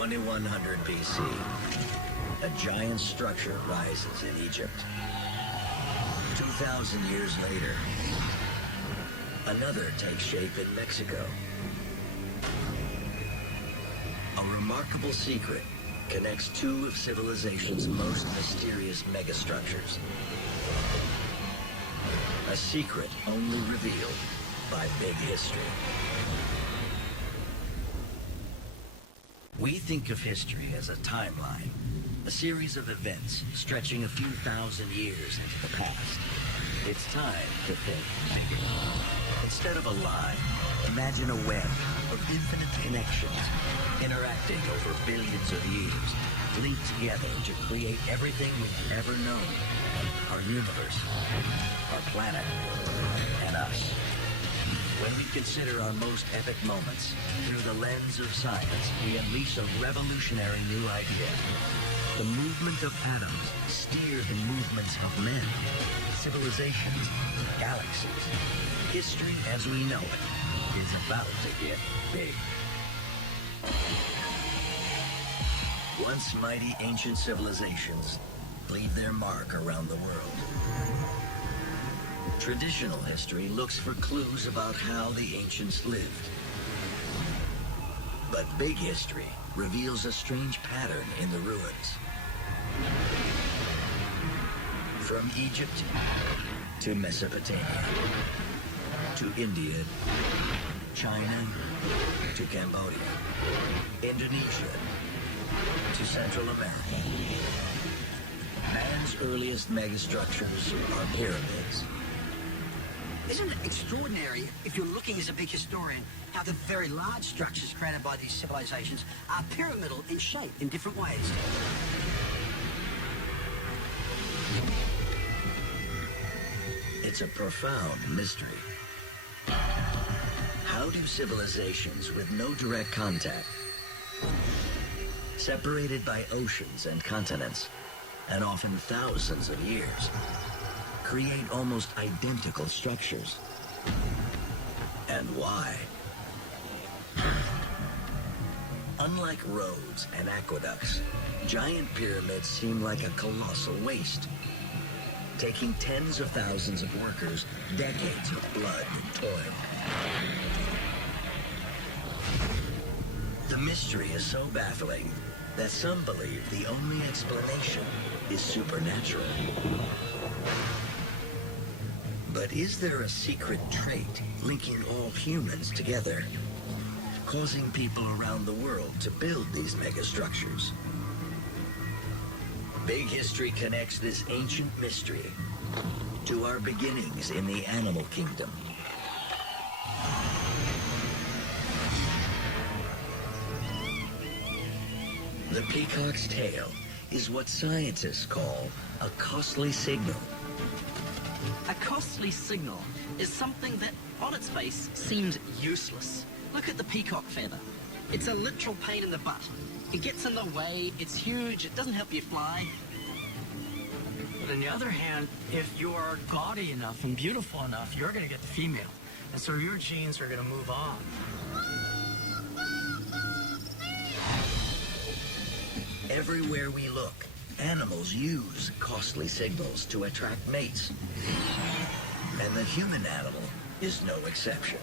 2100 BC, a giant structure rises in Egypt. 2,000 years later, another takes shape in Mexico. A remarkable secret connects two of civilization's most mysterious megastructures. A secret only revealed by Big History. We think of history as a timeline, a series of events stretching a few thousand years into the past. It's time to think bigger. Instead of a line, imagine a web of infinite connections interacting over billions of years, linked together to create everything we've ever known. Our universe, our planet, and us. When we consider our most epic moments through the lens of science, we unleash a revolutionary new idea. The movement of atoms steer the movements of men, civilizations, galaxies. History as we know it is about to get big. Once mighty ancient civilizations leave their mark around the world. Traditional history looks for clues about how the ancients lived. But Big History reveals a strange pattern in the ruins. From Egypt to Mesopotamia, to India, China, to Cambodia, Indonesia, to Central America. Man's earliest megastructures are pyramids. Isn't it extraordinary, if you're looking as a big historian, how the very large structures created by these civilizations are pyramidal in shape in different ways? It's a profound mystery. How do civilizations with no direct contact, separated by oceans and continents, and often thousands of years, create almost identical structures? And why? Unlike roads and aqueducts, giant pyramids seem like a colossal waste, taking tens of thousands of workers, decades of blood and toil. The mystery is so baffling that some believe the only explanation is supernatural. But is there a secret trait linking all humans together, causing people around the world to build these megastructures? Big History connects this ancient mystery to our beginnings in the animal kingdom. The peacock's tail is what scientists call a costly signal. A costly signal is something that, on its face, seems useless. Look at the peacock feather. It's a literal pain in the butt. It gets in the way, it's huge, it doesn't help you fly. But on the other hand, if you're gaudy enough and beautiful enough, you're going to get the female. And so your genes are going to move on. Everywhere we look, animals use costly signals to attract mates. And the human animal is no exception.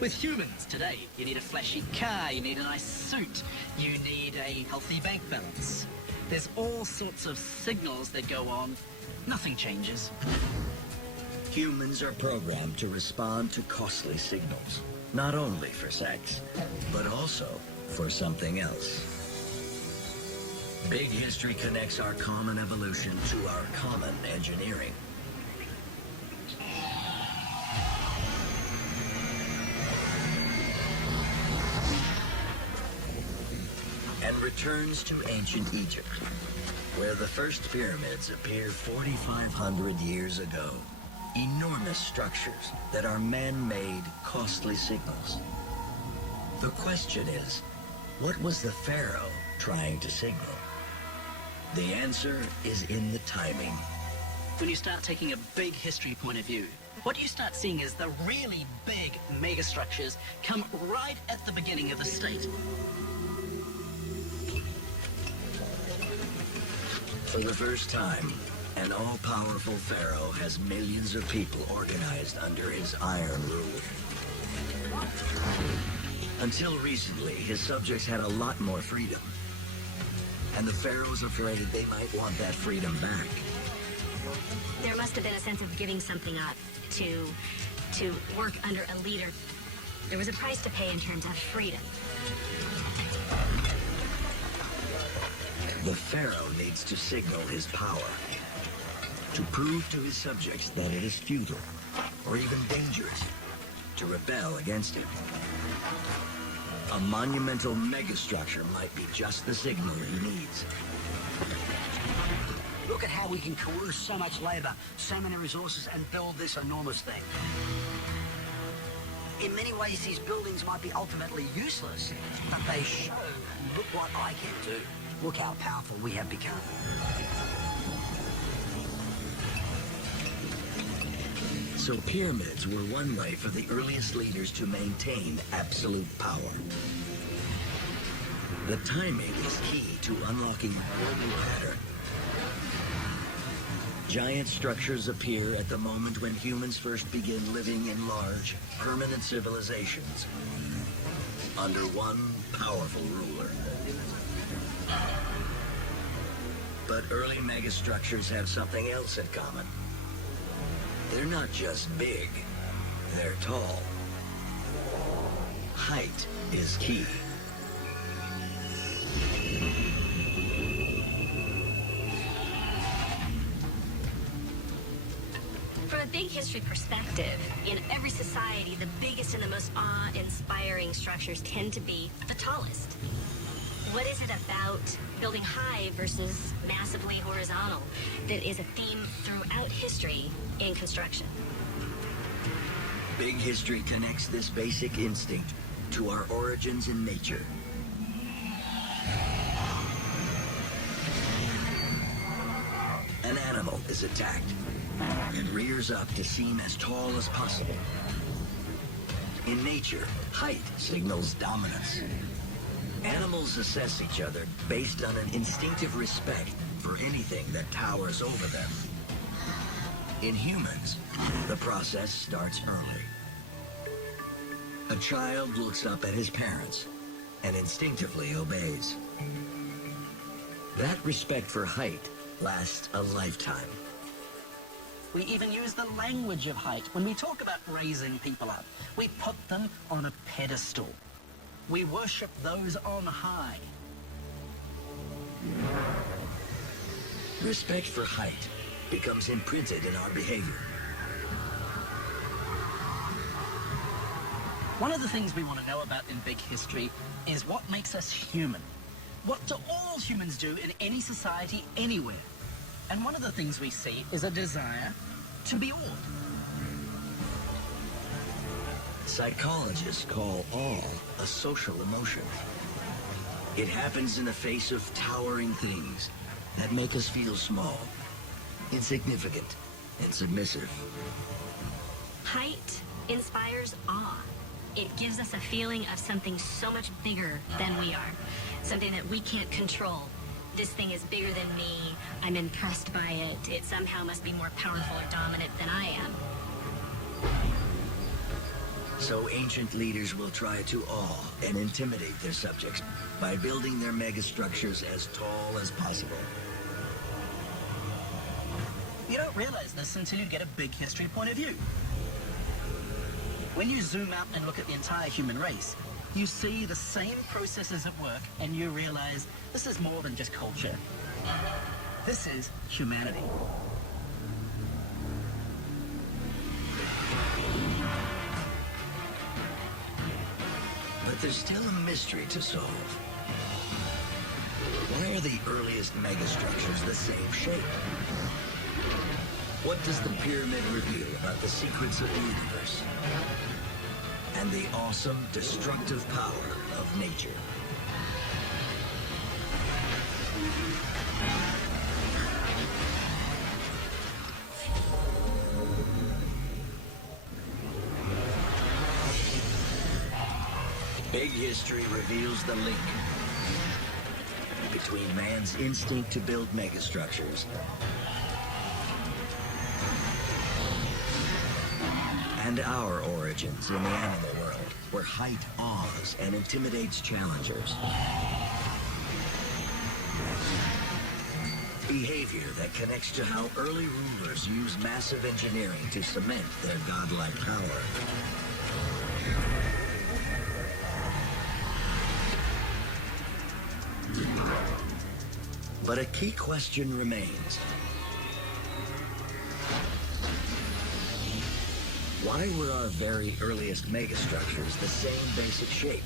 With humans today, you need a flashy car, you need a nice suit, you need a healthy bank balance. There's all sorts of signals that go on. Nothing changes. Humans are programmed to respond to costly signals, not only for sex, but also for something else. Big History connects our common evolution to our common engineering. And returns to ancient Egypt, where the first pyramids appear 4,500 years ago. Enormous structures that are man-made costly signals. The question is, what was the pharaoh trying to signal? The answer is in the timing. When you start taking a big history point of view, what you start seeing is the really big megastructures come right at the beginning of the state. For the first time, an all-powerful pharaoh has millions of people organized under his iron rule. Until recently, his subjects had a lot more freedom. And the pharaoh's afraid they might want that freedom back. There must have been a sense of giving something up to work under a leader. There was a price to pay in terms of freedom. The pharaoh needs to signal his power, to prove to his subjects that it is futile, or even dangerous, to rebel against him. A monumental megastructure might be just the signal he needs. Look at how we can coerce so much labor, so many resources, and build this enormous thing. In many ways, these buildings might be ultimately useless, but they show, look what I can do. Look how powerful we have become. So pyramids were one way for the earliest leaders to maintain absolute power. The timing is key to unlocking a new pattern. Giant structures appear at the moment when humans first begin living in large, permanent civilizations under one powerful ruler. But early megastructures have something else in common. They're not just big, they're tall. Height is key. From a big history perspective, in every society, the biggest and the most awe-inspiring structures tend to be the tallest. What is it about building high versus massively horizontal that is a theme throughout history in construction? Big history connects this basic instinct to our origins in nature. An animal is attacked. It rears up to seem as tall as possible. In nature, height signals dominance. Animals assess each other based on an instinctive respect for anything that towers over them. In humans, the process starts early. A child looks up at his parents and instinctively obeys. That respect for height lasts a lifetime. We even use the language of height when we talk about raising people up. We put them on a pedestal. We worship those on high. Respect for height becomes imprinted in our behavior. One of the things we want to know about in big history is what makes us human. What do all humans do in any society, anywhere? And one of the things we see is a desire to be awed. Psychologists call awe a social emotion. It happens in the face of towering things that make us feel small, insignificant, and submissive. Height inspires awe. It gives us a feeling of something so much bigger than we are, something that we can't control. This thing is bigger than me. I'm impressed by it. It somehow must be more powerful or dominant than I am. So ancient leaders will try to awe and intimidate their subjects by building their megastructures as tall as possible. You don't realize this until you get a big history point of view. When you zoom out and look at the entire human race, you see the same processes at work and you realize this is more than just culture. This is humanity. But there's still a mystery to solve. Why are the earliest megastructures the same shape? What does the pyramid reveal about the secrets of the universe? And the awesome, destructive power of nature? Big history reveals the link between man's instinct to build megastructures and our origins in the animal world, where height awes and intimidates challengers. Behavior that connects to how early rulers used massive engineering to cement their godlike power. But a key question remains. Why were our very earliest megastructures the same basic shape?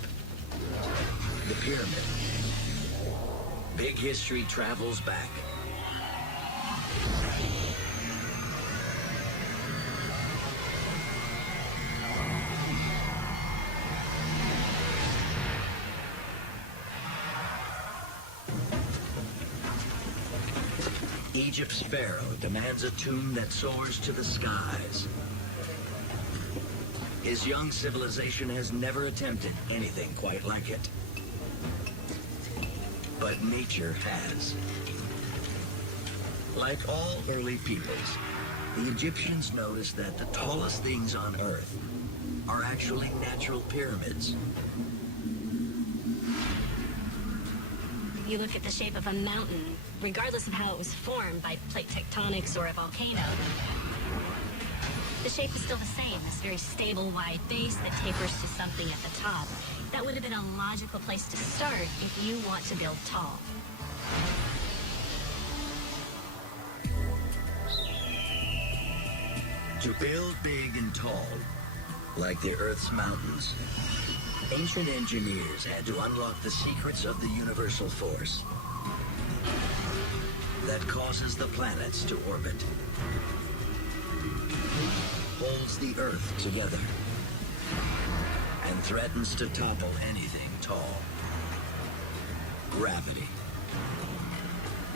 The pyramid. Big history travels back. Egypt's pharaoh demands a tomb that soars to the skies. His young civilization has never attempted anything quite like it. But nature has. Like all early peoples, the Egyptians noticed that the tallest things on Earth are actually natural pyramids. You look at the shape of a mountain, regardless of how it was formed by plate tectonics or a volcano, the shape is still the same, this very stable, wide base that tapers to something at the top. That would have been a logical place to start if you want to build tall. To build big and tall, like the Earth's mountains, ancient engineers had to unlock the secrets of the universal force that causes the planets to orbit, holds the Earth together, and threatens to topple anything tall. Gravity.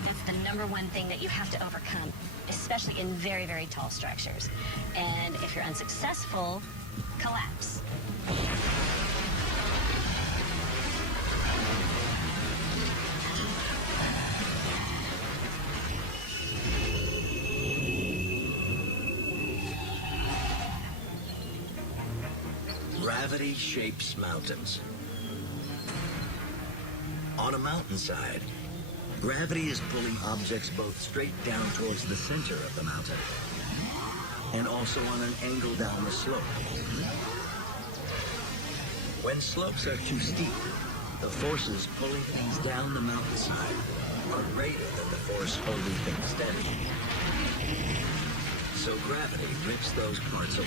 That's the number one thing that you have to overcome, especially in very, very tall structures. And if you're unsuccessful, collapse. Gravity shapes mountains. On a mountainside, gravity is pulling objects both straight down towards the center of the mountain and also on an angle down the slope. When slopes are too steep, the forces pulling things down the mountainside are greater than the force holding things steady. So gravity rips those parts away.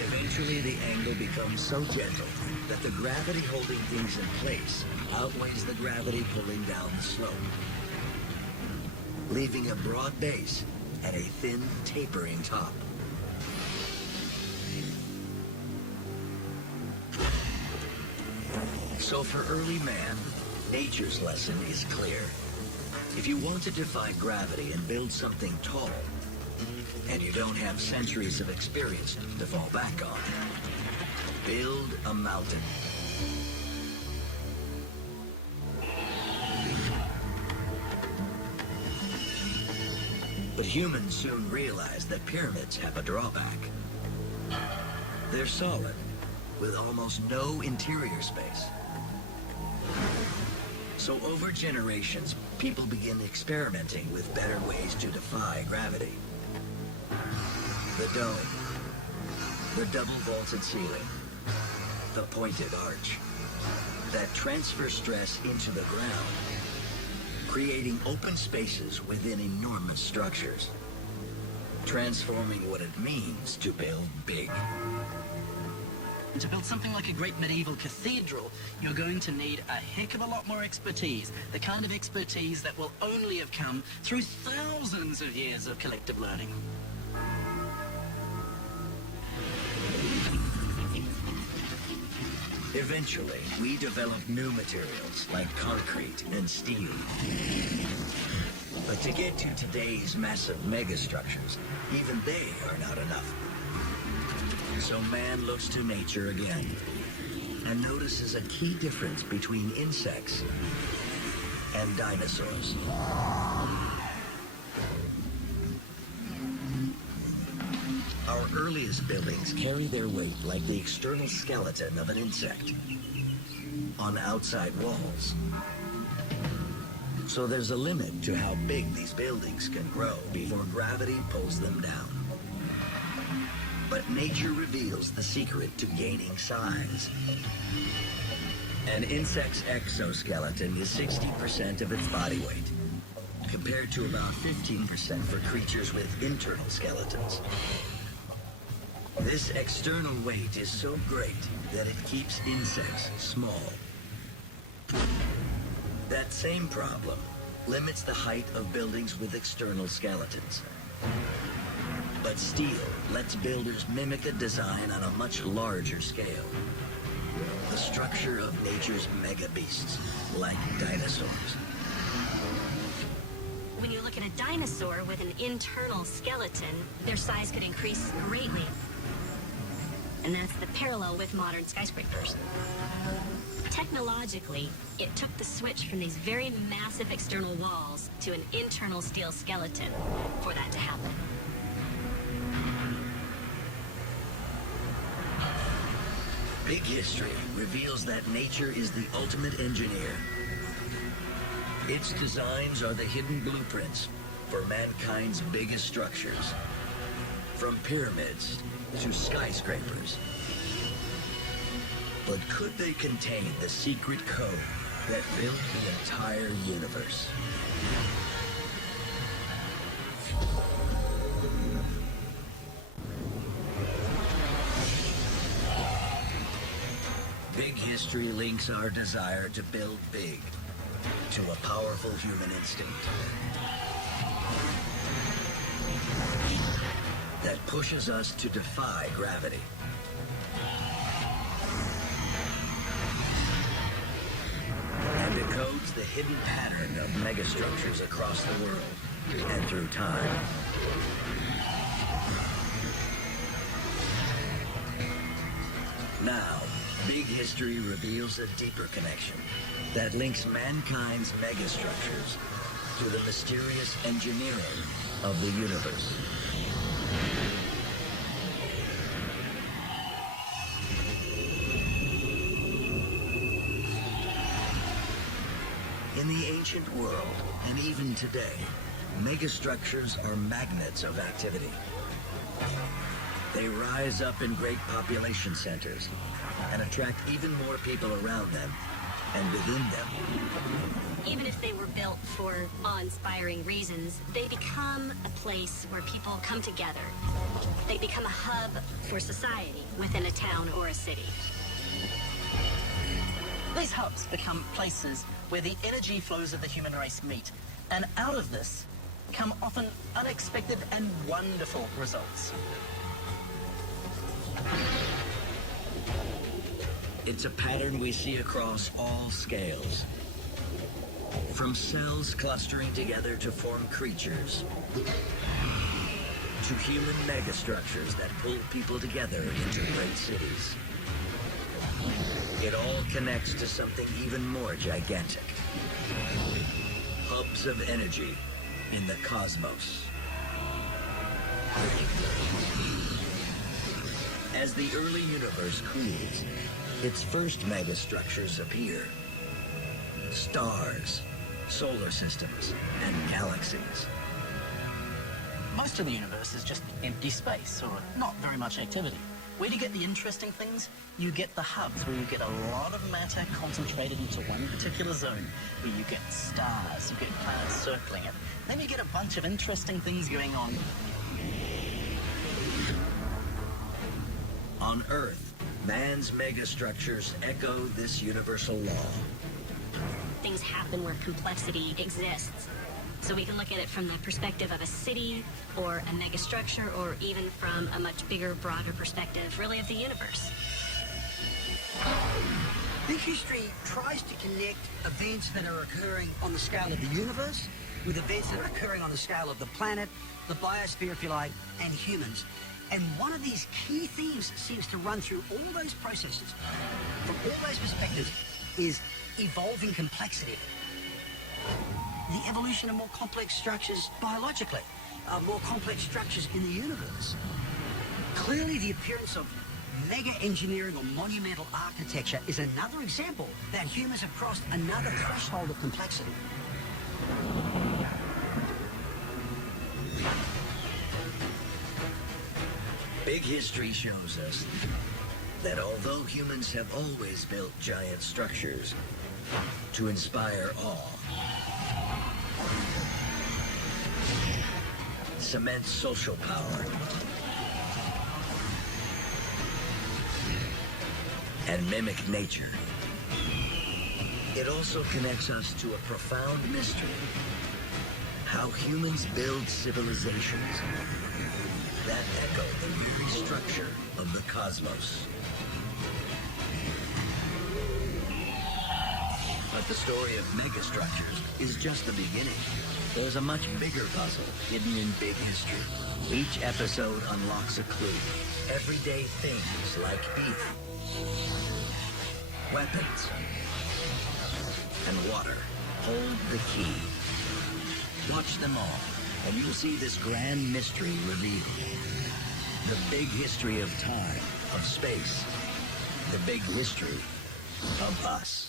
Eventually, the angle becomes so gentle that the gravity holding things in place outweighs the gravity pulling down the slope, leaving a broad base and a thin, tapering top. So for early man, nature's lesson is clear. If you want to defy gravity and build something tall, and you don't have centuries of experience to fall back on, build a mountain. But humans soon realized that pyramids have a drawback. They're solid, with almost no interior space. So over generations, people begin experimenting with better ways to defy gravity. The dome, the double vaulted ceiling, the pointed arch that transfer stress into the ground, creating open spaces within enormous structures, transforming what it means to build big. To build something like a great medieval cathedral, you're going to need a heck of a lot more expertise, the kind of expertise that will only have come through thousands of years of collective learning. Eventually, we developed new materials like concrete and steel. But to get to today's massive megastructures, even they are not enough. So man looks to nature again. and notices a key difference between insects and dinosaurs. Our earliest buildings carry their weight like the external skeleton of an insect on outside walls. So there's a limit to how big these buildings can grow before gravity pulls them down. But nature reveals the secret to gaining size. An insect's exoskeleton is 60% of its body weight, compared to about 15% for creatures with internal skeletons. This external weight is so great that it keeps insects small. That same problem limits the height of buildings with external skeletons. But steel lets builders mimic a design on a much larger scale. The structure of nature's mega beasts, like dinosaurs. When you look at a dinosaur with an internal skeleton, their size could increase greatly. And that's the parallel with modern skyscrapers. Technologically, it took the switch from these very massive external walls to an internal steel skeleton for that to happen. Big History reveals that nature is the ultimate engineer. Its designs are the hidden blueprints for mankind's biggest structures, from pyramids to skyscrapers. But could they contain the secret code that built the entire universe? Big History links our desire to build big to a powerful human instinct that pushes us to defy gravity. And decodes the hidden pattern of megastructures across the world and through time. Now, Big History reveals a deeper connection that links mankind's megastructures to the mysterious engineering of the universe. In the ancient world, and even today, megastructures are magnets of activity. They rise up in great population centers and attract even more people around them and within them. Even if they were built for awe-inspiring reasons, they become a place where people come together. They become a hub for society within a town or a city. These hubs become places where the energy flows of the human race meet, and out of this come often unexpected and wonderful results. It's a pattern we see across all scales. From cells clustering together to form creatures, to human megastructures that pull people together into great cities. It all connects to something even more gigantic. Hubs of energy in the cosmos. As the early universe cools, its first megastructures appear. Stars, solar systems, and galaxies. Most of the universe is just empty space, or not very much activity. Where do you get the interesting things? You get the hubs, where you get a lot of matter concentrated into one particular zone, where you get stars, you get planets circling it. Then you get a bunch of interesting things going on. On Earth, man's megastructures echo this universal law. Things happen where complexity exists. So we can look at it from the perspective of a city or a megastructure, or even from a much bigger, broader perspective, really, of the universe. Big History tries to connect events that are occurring on the scale of the universe with events that are occurring on the scale of the planet, the biosphere, if you like, and humans. And one of these key themes that seems to run through all those processes, from all those perspectives, is evolving complexity. The evolution of more complex structures biologically, more complex structures in the universe. Clearly, the appearance of mega engineering or monumental architecture is another example that humans have crossed another threshold of complexity. Big history shows us that although humans have always built giant structures to inspire awe, cement social power, and mimic nature, it also connects us to a profound mystery: how humans build civilizations that echo the very structure of the cosmos. But the story of megastructures is just the beginning. There's a much bigger puzzle hidden in big history. Each episode unlocks a clue. Everyday things like beef, weapons, and water hold the key. Watch them all, and you'll see this grand mystery revealed. The big history of time, of space. The big history of us.